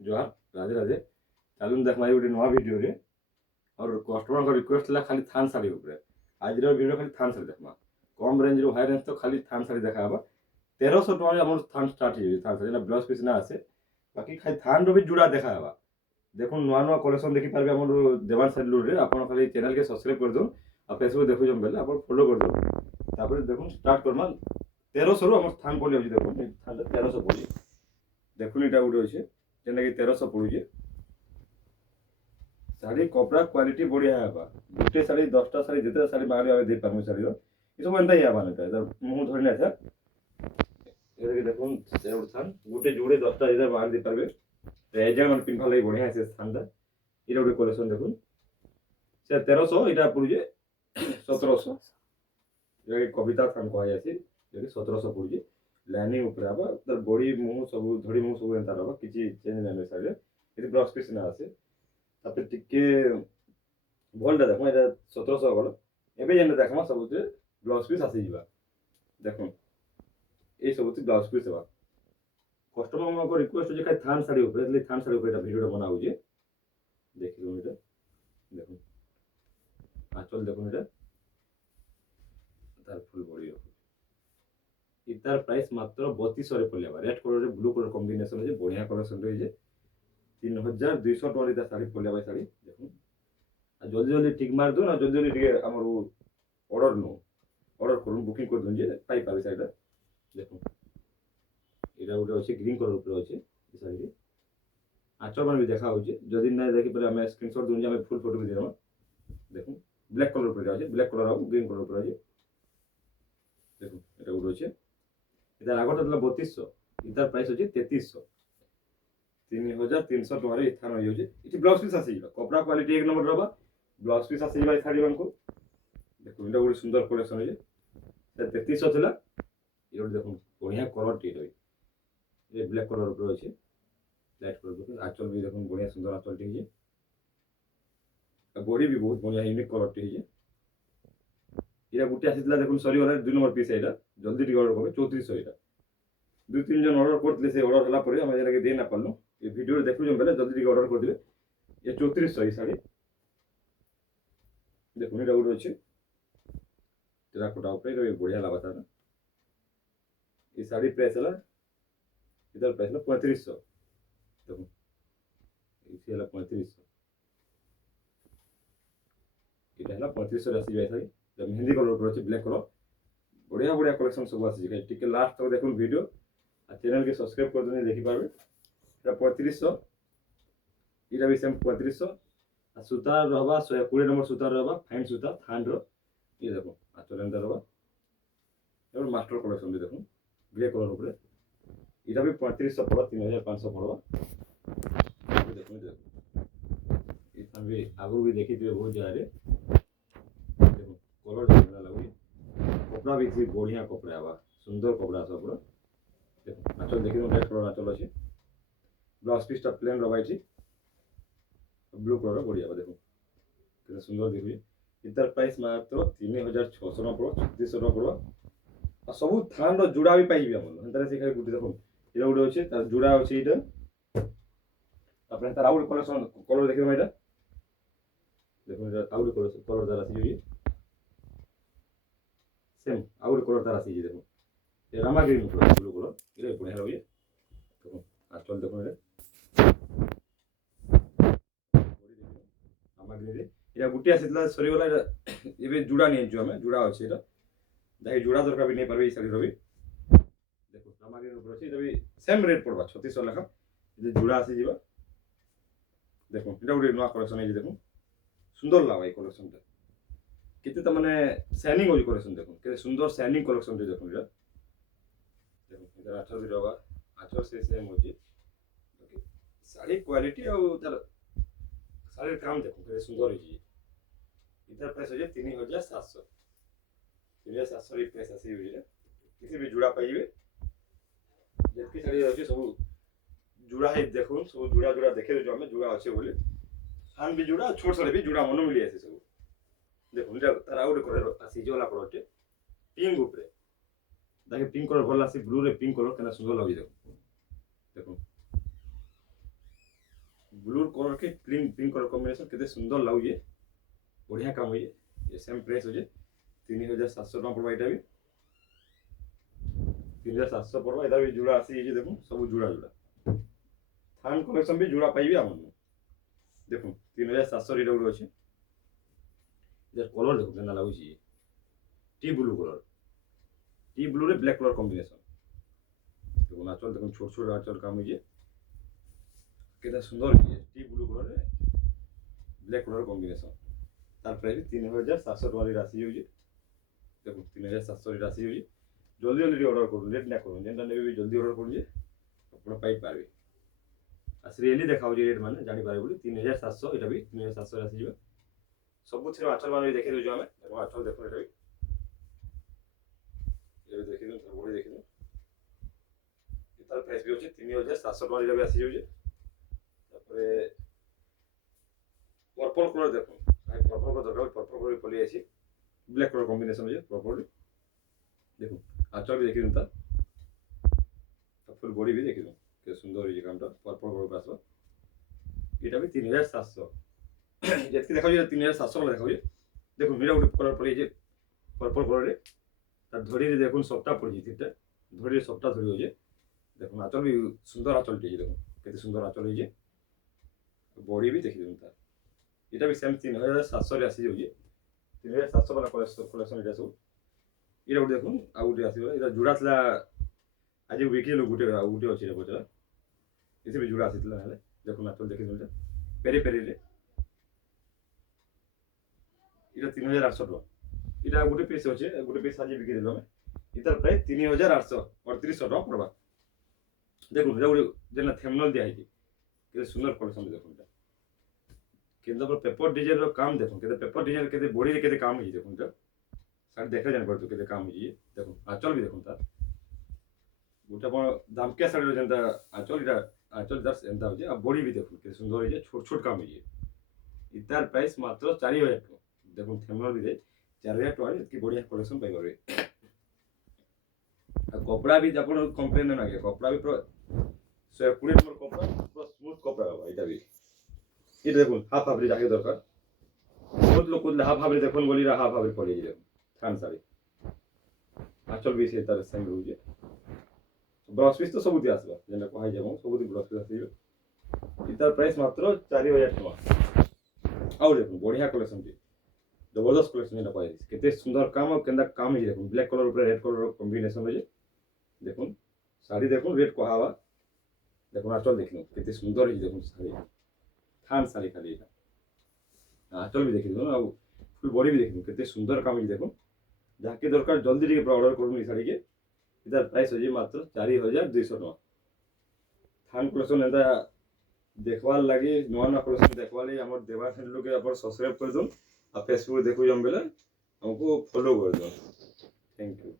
जोहार राधे राधे चलून देख मारी गोटे नुआ वीडियो रे और कस्टमर रिक्वेस्ट ला खाली थान साड़ी ऊपर आज वीडियो खाली थान साड़ी देखमा कम रेंज रो हाई रेंज तो खाली थान साड़ी देखाबा 1300 टका हमर थान स्टार्ट हो थान साड़ी ना ब्लाउज पीस ना आसे बाकी खाली थान रो भी जुड़ा देखाबा देखो नुआ नुआ कलेक्शन देखि पारबे हमर देवान सेलुलर रे आपण खाली चैनल के सब्सक्राइब कर दो और फेसबुक देखु जम बेले आपण फॉलो कर दो तापर देखो स्टार्ट करमा 1300 रो हमर थान पड़े अछि देखो थान 1300 पड़ी देखुन एटा उडे अछि जेना कि 1300 पड़ुजे शाढ़ी कपड़ा क्वालिटी बढ़िया है गोटे शाढ़ी 10टा शाढ़ी जिते शाढ़ी बाहर आवे दे पारमु शाढ़ी रो ई सब एंता ही आबा ना मुंह धरि ना था ए देखि देखुन से उठान गोटे जोड़े 10टा जिते बाहर दे पारबे एजेंट मन पिनफा लई बढ़िया से स्थान दा इरा गोटे कलेक्शन देखुन से 1300 इटा पड़ुजे 1700 ये कविता थान कहै अछि जे 1700 पड़ुजे लाइनिंग ऊपर आबा तर बॉडी मुंह सब धड़ी मुंह सब एंता रहबा किछि चेंज ना शाढ़ी इति ब्लाउज पीस ना आसे तापर टिके भलटा देखो एटा 1700 गलो एबे जेन देखमा सबुते ब्लाउज पीस आसी जिबा देखो ए सबुते ब्लाउज पीस बा कस्टमर मन को रिक्वेस्ट जे खाली थान साड़ी ऊपर ले थान साड़ी ऊपर एटा वीडियो बनाउ जे देखिलो एटा देखो आचल देखो एटा तार फुल बॉडी इतार प्राइस मात्र 3200 रे पलेबा रेड कलर रे ब्लू कलर कॉम्बिनेशन जे बढ़िया कलेक्शन रे जे 3200 टका रे साड़ी पलेबा साड़ी देखो जल्दी जल्दी टिक मार दो ना जल्दी जल्दी टिके हमर ऑर्डर नो ऑर्डर करू बुकिंग कर दो जे पाई पाबे साइड देखो एटा उडे अछि ग्रीन कलर ऊपर अछि ई साइड आचर मन भी देखा हो जे जदी नै देखि पले हमें स्क्रीनशॉट दूं जे हमें फुल फोटो भी देबा देखो ब्लैक कलर ऊपर अछि ब्लैक कलर और ग्रीन कलर ऊपर अछि देखो एटा उडे अछि एटा आगोटा दला 3200 इतार प्राइस अछि 3300 3300 टका रे थान होय जे इति ब्लाउज पीस आसी कपड़ा क्वालिटी एक नंबर रहबा ब्लाउज पीस आसी भाई साड़ी मानको देखो एटा गोटे सुंदर कलेक्शन है 3300 थिला ये देखो बढ़िया कलर टी रही ये ब्लैक कलर ऊपर अछि लाइट कलर आंचल भी देखो बढ़िया सुंदर आंचल टी है बॉडी भी बहुत बढ़िया यूनिक कलर टी है इरा गुटे आसीला देखो सरी वाला 2 नंबर पीस एटा जल्दी टी ऑर्डर करबे 3400 एटा दु तीन जन ऑर्डर करतले से ऑर्डर हला परे हम एरा के दे ना पालो ये वीडियो देखु जम बेले जल्दी टी ऑर्डर कर दिले ये 3400 ई साड़ी देखो एटा गुटे अछि टेराकोटा ऊपर ये बढ़िया लागता ना ये साड़ी प्राइस है इधर प्राइस है 3500 देखो इसे है 3500 इटा है 3500 राशि जाय साड़ी जब मेहंदी कलर ऊपर अछि ब्लैक कलर बढ़िया बढ़िया कलेक्शन सब आसी जे टिके लास्ट तक देखुन वीडियो आ चैनल के सब्सक्राइब कर देने देखि पाबे एटा 3500 इटा भी सेम 3500 आ सूता रहबा 120 नंबर सूता रहबा फाइन सूता थान रो ये देखो आ चलेंदा रहबा और मास्टर कलेक्शन भी देखो ग्रे कलर ऊपर इटा भी 3500 पड़ो 3500 पड़ो देखो ये थान भी आगु भी देखि दिए बहुत जगह रे देखो कलर बढ़िया लागो कपड़ा भी थी बढ़िया कपड़ा आवा सुंदर कपड़ा सब पूरा देखो आचल देखि दो रेड कलर आचल अछि ब्लाउज पीस ता प्लेन रबाइछि ब्लू कलर बढ़िया देखो कितना सुंदर देखि इतर प्राइस मात्र 3600 न पड़ो 3600 न पड़ो आ सब थान रो जुड़ा भी पाइबे हमन हंतरे से खाली गुटी देखो इरा उडे अछि तार जुड़ा अछि इटा अपने तार आउट कलेक्शन कलर देखिबो एटा देखो इटा आउट कलर तार आसी सेम आउट कलर तार आसी देखो ये Rama green colour blue colour इरे बढ़िया रही देखो आचल देखो इरे रामा ग्रीन रे इरा गुटी आसीतला सरी वाला एबे जुड़ा नै जो हमें जुड़ा अछि एटा जाहि जुड़ा दरकार भी नै परबे ई साड़ी रवि देखो रामा ग्रीन ऊपर अछि इटा भी सेम रेट पड़बा 3600 लखा जे जुड़ा आसी जीवा देखो इटा गुटे नवा कलेक्शन है देखो सुंदर लागा ई कलेक्शन ता किते त माने शाइनिंग होई कलेक्शन देखो के सुंदर शाइनिंग कलेक्शन देखो इटा देखो इधर आचल भी रहबा आचल से सेम होची साड़ी क्वालिटी और तार साड़ी काम देखो के सुंदर होची इधर प्राइस हो 3700 3700 री प्राइस आसी होई किसी भी जुड़ा पाइबे जेतकी साड़ी होची सब जुड़ा है देखो सब जुड़ा जुड़ा देखे जो हमें जुड़ा अच्छे बोले थान भी जुड़ा छोट साड़ी भी जुड़ा मन मिली आसे सब देखो इटा तार आउट कलर आसी जोला कलर पिंक ऊपर देखो पिंक कलर भल आसी ब्लू रे पिंक कलर केना सुंदर लगी देखो देखो ब्लू कलर के पिंक कलर कॉम्बिनेशन केते सुंदर लागे बढ़िया काम होइए ये सेम प्राइस हो जे 3700 टका पड़वा एटा भी 3700 पड़वा एटा भी जुड़ा आसी जे देखो सब जुड़ा जुड़ा थान कलेक्शन भी जुड़ा पाइबे हमन देखो 3700 रे उड़ अछि इधर कलर देखो केना लागु छी टी ब्लू रे ब्लैक कलर कॉम्बिनेशन देखो नाचल देखो छोट छोट नाचल काम होइए केता सुंदर है टी ब्लू कलर रे ब्लैक कलर कॉम्बिनेशन तार प्राइस 3700 टका राशि होइए देखो 3700 रे राशि होइए जल्दी जल्दी ऑर्डर करू लेट ना करू जेनटा नेबे भी जल्दी ऑर्डर करू जे अपन पाई पारबे आ रियली देखाउ जे रेट माने जानि पारे बोली 3700 एटा भी 3700 राशि जिबे सब थेरो आचल माने देखि दउ हमें देखो आचल देखो एटा भी ये देखि दउ बॉडी देखि दउ तार प्राइस भी होचे 3700 टका रे आसी जाउजे तापरे पर्पल कलर देखो भाई पर्पल को दरकार पर्पल कलर पली आसी ब्लैक कलर कॉम्बिनेशन हो जे पर्पल देखो आचल भी देखि दउ ता फुल बॉडी भी देखि दउ के सुंदर ये कामटा पर्पल कलर पासवा एटा भी 3700 जेतके देखाउ जे 3700 वाला देखाउ जे देखो मेरा उठ कलर पली जे पर्पल कलर रे ता धड़ी रे देखो सबटा पड़ी थिटा धड़ी रे सबटा धड़ी हो जे देखो आचल भी सुंदर आचल टे देखो केते सुंदर आचल हो जे बॉडी भी देखि दउ ता एटा भी सेम 3700 रे आसी जाउ जे 3700 वाला कलेक्शन एटा सब एटा देखो आ उठे आसीबा एटा जुड़ा थला आज वीके लो गुटे अछि रे बोचला इसे भी जुड़ा आसीतला हाले देखो नाचल देखि दउ पेरी पेरी रे इटा 3800 टका इटा गुटे पीस अछि गुटे पीस आज बिके देलो हमें इतर प्राइस 3800 3800 टका पड़बा देखो एटा गुटे जेना थेमनल दिया है के सुंदर कलेक्शन देखो एटा केंद्र पर पेपर डिजाइन रो काम देखो केते पेपर डिजाइन केते बॉडी रे केते काम होई देखो एटा साइड देखले जान पड़तो केते काम होई देखो आचल भी देखो ता गोटा पण दाम के साइड जेंता आचल इटा आचल दस एंता हो जे आ बॉडी भी देखो केते सुंदर होई छोट छोट काम होई इतार प्राइस मात्र 4000 टका देखो थेमनल भी दे 4000 टका इतकी बढ़िया कलेक्शन पाई परबे आ कपड़ा भी अपन कंप्लेन ना के कपड़ा भी पूरा 120 नंबर कपड़ा पूरा स्मूथ कपड़ा है एटा भी ये देखो हाफ हाफ जाके दरकार बहुत लोग को हाफ हाफ देखन बोली रा हाफ हाफ पड़ी जे थान साड़ी आचल भी से तार संग हो जे ब्राउज पीस तो सब दिया आसबा जेना कहै जेबो सब दी ब्राउज पीस आसीबे इतार प्राइस मात्र 4000 टका और देखो बढ़िया कलेक्शन जी जबरदस्त कलेक्शन एटा पाई केते सुंदर काम और केंदा काम ही देखो ब्लैक कलर ऊपर रेड कलर कॉम्बिनेशन हो जे देखो साड़ी देखो रेड कोहावा देखो आचल देखो केते सुंदर ही देखो साड़ी थान साड़ी खाली एटा आचल भी देखि दो आ फुल बॉडी भी देखो केते सुंदर काम ही देखो जाके दरकार जल्दी रे ऑर्डर करू साड़ी के इधर प्राइस हो जे मात्र 4200 टका थान कलेक्शन एटा देखवार लागि नवा कलेक्शन देखवार लागि हमर देवा चैनल के अपन सब्सक्राइब कर दो आ फेसबुक देखु जम बेले हमको फॉलो कर दो थैंक यू।